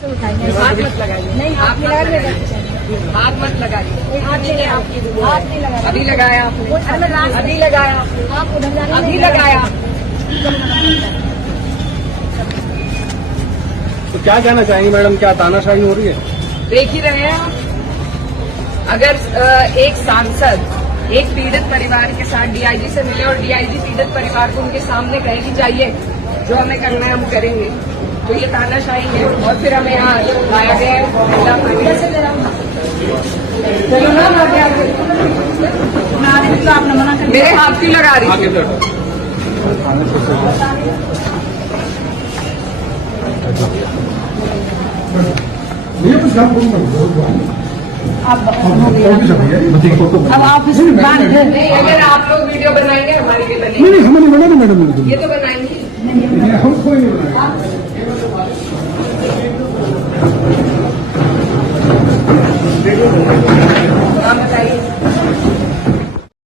हाथ मत लगाइए, नहीं हाथ नहीं लगाइए, हाथ मत लगाइए, हाथ नहीं लगाया, अभी लगाया आपने, अभी लगाया, आप उधर जाने अभी लगाया। तो क्या कहना चाहेंगे मैडम, क्या तानाशाही हो रही है? देख ही रहे हैं आप, अगर एक सांसद एक पीड़ित परिवार के साथ डीआईजी से मिले और डीआईजी पीड़ित परिवार को उनके सामने कहे कि जाइए जो हमें करना है हम करेंगे, तो ये तानाशाही है। और फिर हमें यहाँ लाया गया है चलो ना आपने मना कर, मेरे हाथ क्यों लगा रही थी? अब आप इसमें नहीं, अगर आप लोग वीडियो बनाएंगे हमारे लिए बनेंगे, नहीं हमें नहीं बना मैडम, ये तो बनाएंगे।